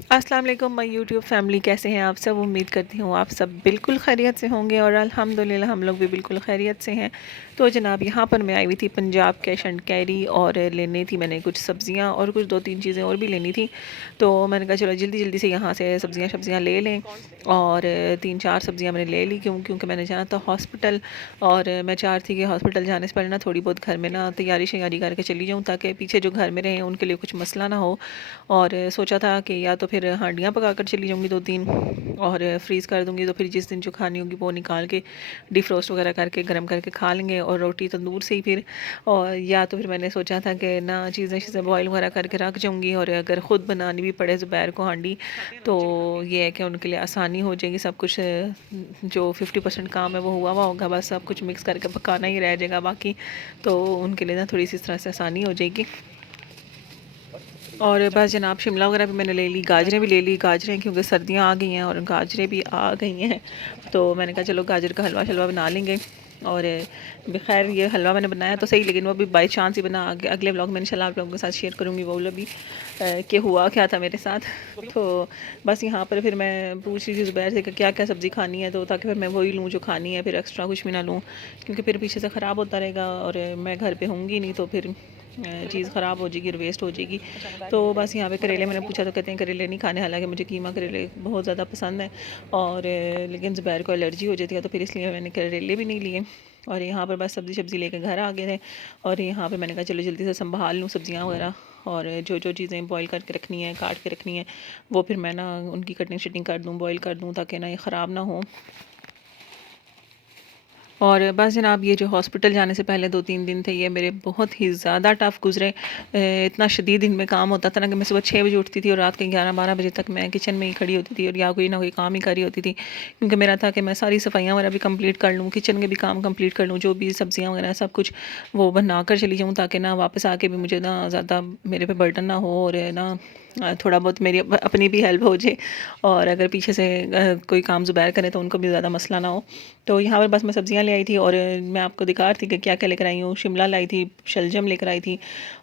अस्सलाम वालेकुम my YouTube family, कैसे हैं आप सब। उम्मीद करती हूँ आप सब बिल्कुल खैरियत से होंगे और अल्हम्दुलिल्लाह हम लोग भी बिल्कुल खैरियत से हैं। तो जनाब यहाँ पर मैं आई हुई थी पंजाब कैश एंड कैरी, और लेनी थी मैंने कुछ सब्ज़ियाँ और कुछ 2-3 चीज़ें और भी लेनी थी। तो मैंने कहा चलो जल्दी जल्दी से यहाँ से सब्ज़ियाँ ले लें, और 3-4 सब्ज़ियाँ मैंने ले ली क्योंकि मैंने जाना था हॉस्पिटल। और मैं चाह रही थी कि हॉस्पिटल जाने से पहले ना थोड़ी बहुत घर में ना तैयारी शैयारी करके चली जाऊँ, ताकि पीछे जो घर में रहे उनके लिए कुछ मसला ना हो। और सोचा था कि या तो फिर हांडियाँ पका कर चली जाऊँगी 2-3, और फ्रीज़ कर दूँगी, तो फिर जिस दिन जो खानी होगी वो निकाल के डिफ्रोस्ट वगैरह करके गर्म करके खा लेंगे, और रोटी तंदूर से ही फिर। और या तो फिर मैंने सोचा था कि ना चीज़ें बॉयल वगैरह करके रख जाऊँगी, और अगर ख़ुद बनानी भी पड़े ज़ुबैर को हांडी, तो ये है कि उनके लिए आसानी हो जाएगी। सब कुछ जो 50% काम है वो हुआ होगा, बस सब कुछ मिक्स करके पकाना ही रह जाएगा बाकी। तो उनके लिए ना थोड़ी सी इस तरह से आसानी हो जाएगी। और बस जनाब शिमला वगैरह भी मैंने ले ली, गाजरें भी ले ली। गाजरें क्योंकि सर्दियाँ आ गई हैं और गाजरें भी आ गई हैं, तो मैंने कहा चलो गाजर का हलवा शलवा बना लेंगे। और खैर ये हलवा मैंने बनाया तो सही, लेकिन वो भी बाई चांस ही बना। अगले व्लॉग में इंशाल्लाह आप लोगों के साथ शेयर करूँगी वो वाला भी कि हुआ क्या था मेरे साथ। तो बस यहाँ पर फिर मैं पूछ रही थी ज़ुबैर से कि क्या क्या सब्ज़ी खानी है, तो ताकि फिर मैं वही लूँ जो खानी है, फिर एक्स्ट्रा कुछ भी ना लूँ, क्योंकि फिर पीछे से ख़राब होता रहेगा और मैं घर पर होंगी नहीं, तो फिर चीज़ ख़राब हो जाएगी और वेस्ट हो जाएगी। तो बस यहाँ पे करेले मैंने पूछा तो कहते हैं करेले नहीं खाने, हालांकि मुझे कीमा करेले बहुत ज़्यादा पसंद है। और लेकिन ज़ुबैर को एलर्जी हो जाती है, तो फिर इसलिए मैंने करेले भी नहीं लिए। और यहाँ पर बस सब्ज़ी लेकर घर आ गए थे, और यहाँ पे मैंने कहा चलो जल्दी से संभाल लूँ सब्ज़ियाँ वगैरह, और जो जो चीज़ें बॉईल करके रखनी है, काट के रखनी है, वो फिर मैं ना उनकी कटिंग शटिंग कर दूँ, बॉईल कर दूँ, ताकि ना ये ख़राब ना हो। और बस जनाब ये जो हॉस्पिटल जाने से पहले 2-3 दिन थे, ये मेरे बहुत ही ज़्यादा टफ़ गुज़रे। इतना शदीद इनमें काम होता था ना कि मैं सुबह 6 बजे उठती थी और रात के 11-12 बजे तक मैं किचन में ही खड़ी होती थी, और या कोई ना कोई काम ही कर रही होती थी, क्योंकि मेरा था कि मैं सारी सफाइयाँ वगैरह भी कंप्लीट कर लूँ, किचन के भी काम कंप्लीट कर लूँ, जो भी सब्ज़ियाँ वगैरह सब कुछ वो बना कर चली जाऊँ, ताकि ना वापस आके भी मुझे ना ज़्यादा मेरे पे बर्डन ना हो, और ना थोड़ा बहुत मेरी अपनी भी हेल्प हो जाए, और अगर पीछे से कोई काम ज़ुबैर करे तो उनको भी ज़्यादा मसला ना हो। तो यहाँ पर बस मैं सब्ज़ियाँ ले आई थी, और मैं आपको दिखा रही थी कि क्या क्या लेकर आई हूँ। शिमला लाई थी, शलजम लेकर आई थी,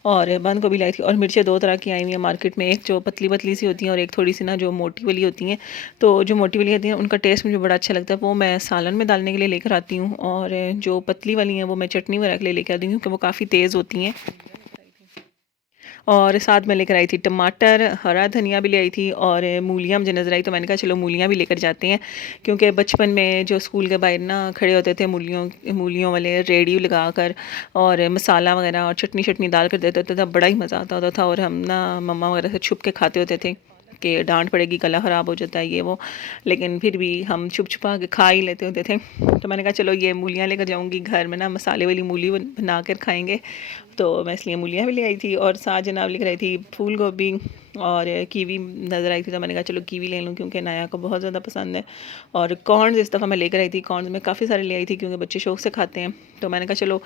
और बंद गोभी लाई थी, और मिर्चें 2 तरह की आई हुई हैं मार्केट में, एक जो पतली पतली सी होती हैं और एक थोड़ी सी ना जो मोटी वाली होती हैं। तो जो मोटी वाली होती हैं उनका टेस्ट मुझे बड़ा अच्छा लगता है, वो मैं सालन में डालने के लिए लेकर आती हूँ, और जो पतली वाली हैं वो मैं चटनी वगैरह के लिए लेकर आती हूँ, क्योंकि वो काफ़ी तेज़ होती हैं। और साथ में लेकर आई थी टमाटर, हरा धनिया भी ले आई थी, और मूलियाँ मुझे नज़र आई, तो मैंने कहा चलो मूलियाँ भी लेकर जाते हैं, क्योंकि बचपन में जो स्कूल के बाहर ना खड़े होते थे मूलियों मूलियों वाले रेडी लगा कर, और मसाला वगैरह और चटनी शटनी डाल कर देते थे, तब बड़ा ही मज़ा आता होता था, और हम ना मम्मा वगैरह से छुप के खाते होते थे कि डांट पड़ेगी, गला ख़राब हो जाता है ये वो, लेकिन फिर भी हम छुप छुपा के खा ही लेते होते थे। तो मैंने कहा चलो ये मूलियाँ लेकर जाऊँगी, घर में ना मसाले वाली मूली बना कर खाएँगे, तो मैं इसलिए मूलियाँ भी ले आई थी। और साथ जनाब लेकर आई थी फूल गोभी, और कीवी नज़र आई थी, तो मैंने कहा चलो कीवी ले लूँ, क्योंकि नाया को बहुत ज़्यादा पसंद है। और कॉर्नस इस दफ़ा मैं लेकर आई थी, कॉर्नस मैं काफ़ी सारे ले आई थी, क्योंकि बच्चे शौक से खाते हैं, तो मैंने कहा चलो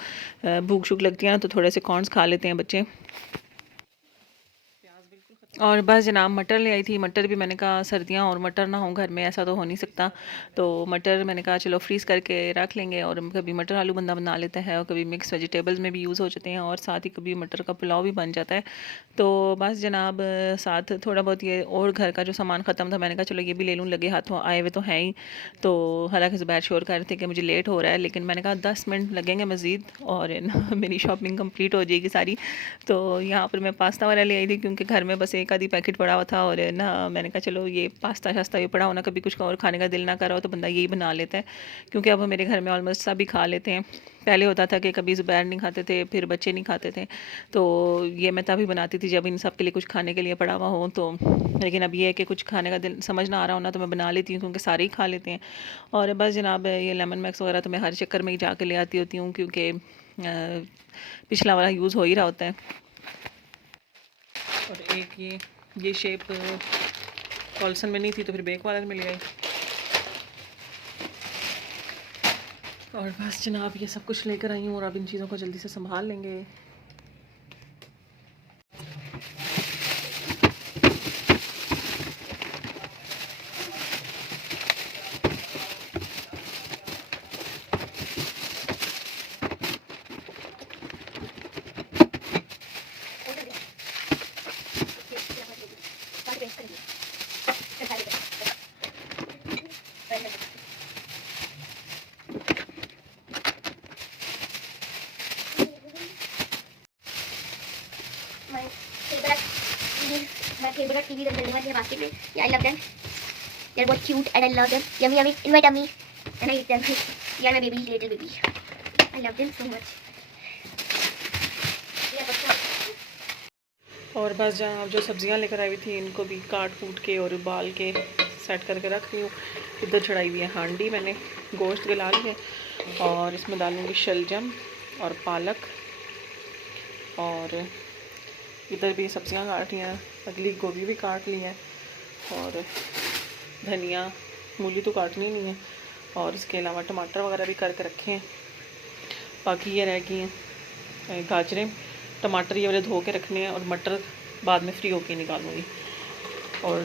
भूख शूख लगती है ना, तो थोड़े से कॉर्नस खा लेते हैं बच्चे। और बस जनाब मटर ले आई थी। मटर भी मैंने कहा सर्दियाँ और मटर ना हो घर में, ऐसा तो हो नहीं सकता। तो मटर मैंने कहा चलो फ्रीज़ करके रख लेंगे, और कभी मटर आलू बंदा बना लेता है, और कभी मिक्स वेजिटेबल्स में भी यूज़ हो जाते हैं, और साथ ही कभी मटर का पुलाव भी बन जाता है। तो बस जनाब साथ थोड़ा बहुत ये और घर का जो सामान ख़त्म था, मैंने कहा चलो ये भी ले लूँ, लगे हाथों आए हुए तो हैं ही। तो हालांकि ज़ुबैर शोर कर रहे थे कि मुझे लेट हो रहा है, लेकिन मैंने कहा 10 मिनट लगेंगे मज़ीद, और ना मेरी शॉपिंग कंप्लीट हो जाएगी सारी। तो यहाँ पर मैं पास्ता वाला ले आई थी, क्योंकि घर में बस एक आधी पैकेट पड़ा हुआ था, और ना मैंने कहा चलो ये पास्ता शास्ता भी पड़ा होना, कभी कुछ और खाने का दिल ना कर रहा हो तो बंदा यही बना लेता है, क्योंकि अब मेरे घर में ऑलमोस्ट सभी खा लेते हैं। पहले होता था कि कभी ज़ुबैर नहीं खाते थे, फिर बच्चे नहीं खाते थे, तो ये मैं तभी बनाती थी जब इन सब के लिए कुछ खाने के लिए पड़ा हुआ हो। तो लेकिन अब ये है कि कुछ खाने का दिल समझ ना आ रहा हो ना, तो मैं बना लेती हूँ, क्योंकि सारे ही खा लेते हैं। और बस जनाब ये लेमन मैक्स वगैरह तो मैं हर चक्कर में ही जाके ले आती होती हूँ, क्योंकि पिछला वाला यूज़ हो ही रहा होता है। और एक ये शेप कॉल्सन में नहीं थी, तो फिर बेक वाला में ले आई। और बस जनाब ये सब कुछ लेकर आई हूँ, और अब इन चीज़ों को जल्दी से संभाल लेंगे। My favorite TV that delivered here basket में. Yeah, I love them. They're both cute and I love them. Yummy, yummy. Invite me and I eat them. They are my baby, little baby. I love them so much. और बस जहाँ जो सब्जियां लेकर आई हुई थी इनको भी काट कूट के और उबाल के सेट करके रख रही हूँ। इधर चढ़ाई हुई है हांडी, मैंने गोश्त गला लिए और इसमें डालूँगी शलजम और पालक, और इधर भी सब्जियां काट ली हैं, अगली गोभी भी काट ली है और धनिया मूली तो काटनी नहीं है, और इसके अलावा टमाटर वगैरह भी करके रखे हैं। बाकी ये रह गई हैं गाजरें, टमाटर ये वाले धो के रखने हैं और मटर बाद में फ्री होके निकालूंगी। और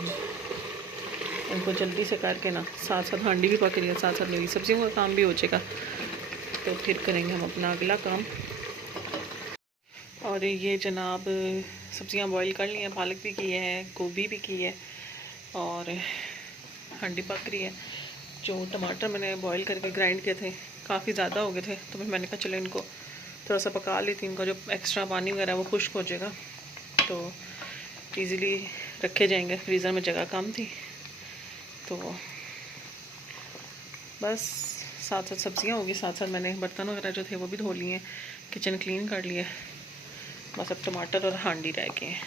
इनको जल्दी से करके ना साथ साथ हांडी भी पक रही है, साथ साथ मेरी सब्जियों का काम भी हो जाएगा, तो फिर करेंगे हम अपना अगला काम। और ये जनाब सब्जियां बॉईल कर ली हैं, पालक भी की है, गोभी भी की है और हांडी पक रही है। जो टमाटर मैंने बॉईल करके ग्राइंड किए थे काफ़ी ज़्यादा हो गए थे, तो मैंने कहा चलो इनको थोड़ा सा पका लेती हूँ, इनका जो एक्स्ट्रा पानी वगैरह वो खुश्क हो जाएगा, तो इजीली रखे जाएंगे। फ्रीज़र में जगह कम थी, तो बस साथ साथ सब्जियां होगी, साथ साथ मैंने बर्तन वगैरह जो थे वो भी धो लिए हैं, किचन क्लीन कर लिए। बस अब टमाटर और हांडी रह गए हैं।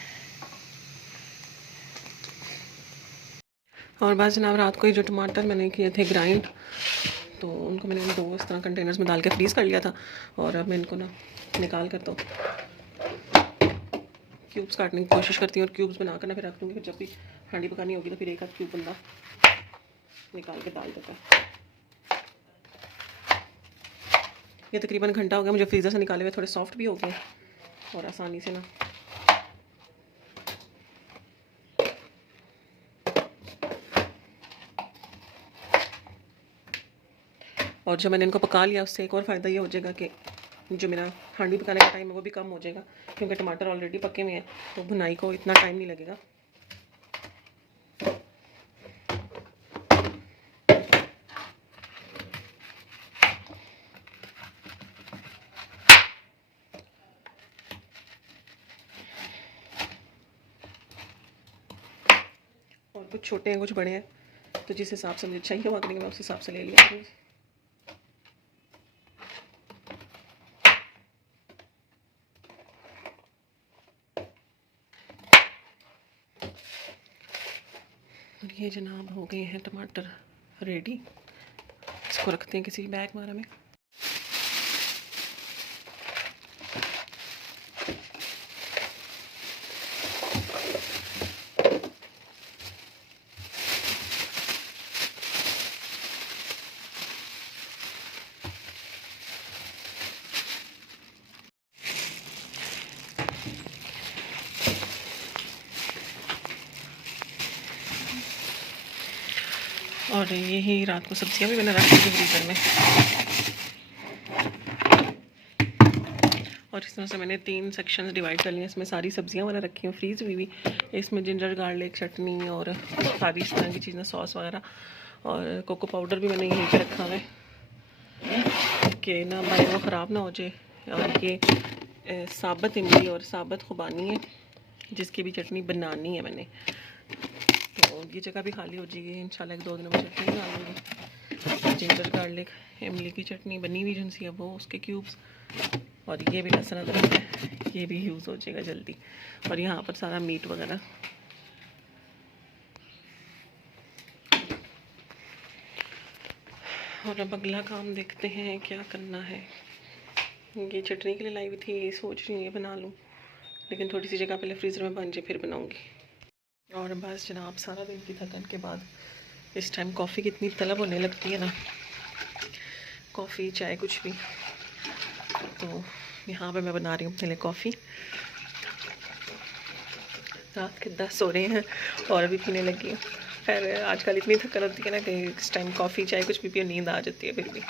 और बस जनाब रात को ही जो टमाटर मैंने किए थे ग्राइंड, तो उनको मैंने 2 इस तरह कंटेनर्स में डाल के फ्रीज़ कर लिया था, और अब मैं इनको ना निकाल कर तो क्यूब्स काटने की कोशिश करती हूँ, और क्यूब्स बना कर ना फिर रख दूँगी, फिर जब भी हांडी पकानी होगी तो फिर एक आध क्यूब बंदा निकाल के डाल देता है। ये तकरीबन घंटा हो गया मुझे फ्रीज़र से निकाले हुए, थोड़े सॉफ्ट भी हो गए और आसानी से ना और जब मैंने इनको पका लिया उससे एक और फ़ायदा ये हो जाएगा कि जो मेरा हांडी पकाने का टाइम है वो भी कम हो जाएगा, क्योंकि टमाटर ऑलरेडी पके हुए हैं, तो भुनाई को इतना टाइम नहीं लगेगा। और कुछ छोटे हैं कुछ बड़े हैं, तो जिस हिसाब से मुझे चाहिए हुआ करेंगे मैं उस हिसाब से ले लिया। और ये जनाब हो गए हैं टमाटर रेडी, इसको रखते हैं किसी बैग वगैरह में। और यही रात को सब्जियां भी मैंने रखी थी फ्रीज़र में, और इस तरह से मैंने 3 सेक्शंस डिवाइड कर लिए। इसमें सारी सब्जियां वगैरह रखी हैं फ्रीज़ हुई भी, इसमें जिंजर गार्लिक चटनी और सारी इस तरह की चीज़ें, सॉस वगैरह, और कोको पाउडर भी मैंने यहीं पे रखा हुआ है कि ना भाई वो ख़राब ना हो जाए। और ये साबुत इमली और साबुत खुबानी है जिसकी भी चटनी बनानी है मैंने, तो ये जगह भी खाली हो जाएगी इंशाल्लाह, 1-2 दिनों में चटनी बना लूँगी। जिंजर गार्लिक इमली की चटनी बनी हुई जिनसी है वो, उसके क्यूब्स, और ये भी लहसुन अदरक है, ये भी यूज़ हो जाएगा जल्दी। और यहाँ पर सारा मीट वगैरह। और अब अगला काम देखते हैं क्या करना है। ये चटनी के लिए लाई हुई थी, ये सोच रही हूँ ये बना लूँ, लेकिन थोड़ी सी जगह पहले फ्रीज़र में बन जाए फिर बनाऊँगी। और बस जनाब सारा दिन की थकन के बाद इस टाइम कॉफ़ी की इतनी तलब होने लगती है ना, कॉफ़ी चाय कुछ भी, तो यहाँ पे मैं बना रही हूँ अपने लिए कॉफ़ी। रात के 10 हो रहे हैं और अभी पीने लगी हूँ। खैर आजकल इतनी थकन होती है ना कि इस टाइम कॉफ़ी चाय कुछ भी पियो नींद आ जाती है फिर भी।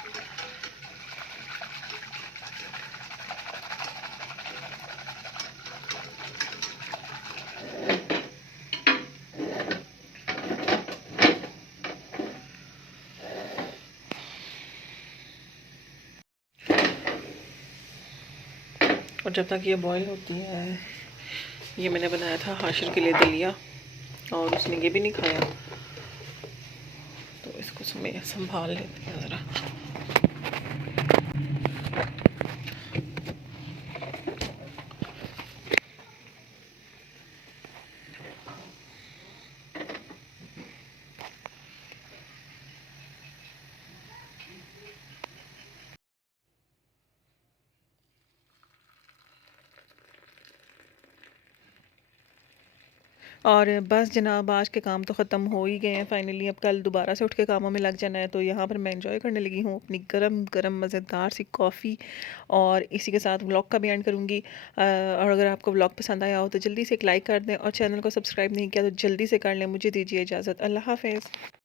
और जब तक ये बॉईल होती है, ये मैंने बनाया था हाशिर के लिए दलिया, और उसने ये भी नहीं खाया, तो इसको संभाल लेते हैं ज़रा। और बस जनाब, आज के काम तो ख़त्म हो ही गए हैं फाइनली। अब कल दोबारा से उठ के कामों में लग जाना है। तो यहाँ पर मैं एंजॉय करने लगी हूँ अपनी गरम गरम मज़ेदार सी कॉफ़ी, और इसी के साथ व्लॉग का भी एंड करूँगी। और अगर आपको व्लॉग पसंद आया हो तो जल्दी से एक लाइक कर दें, और चैनल को सब्सक्राइब नहीं किया तो जल्दी से कर लें। मुझे दीजिए इजाज़त। अल्लाह हाफ़िज़।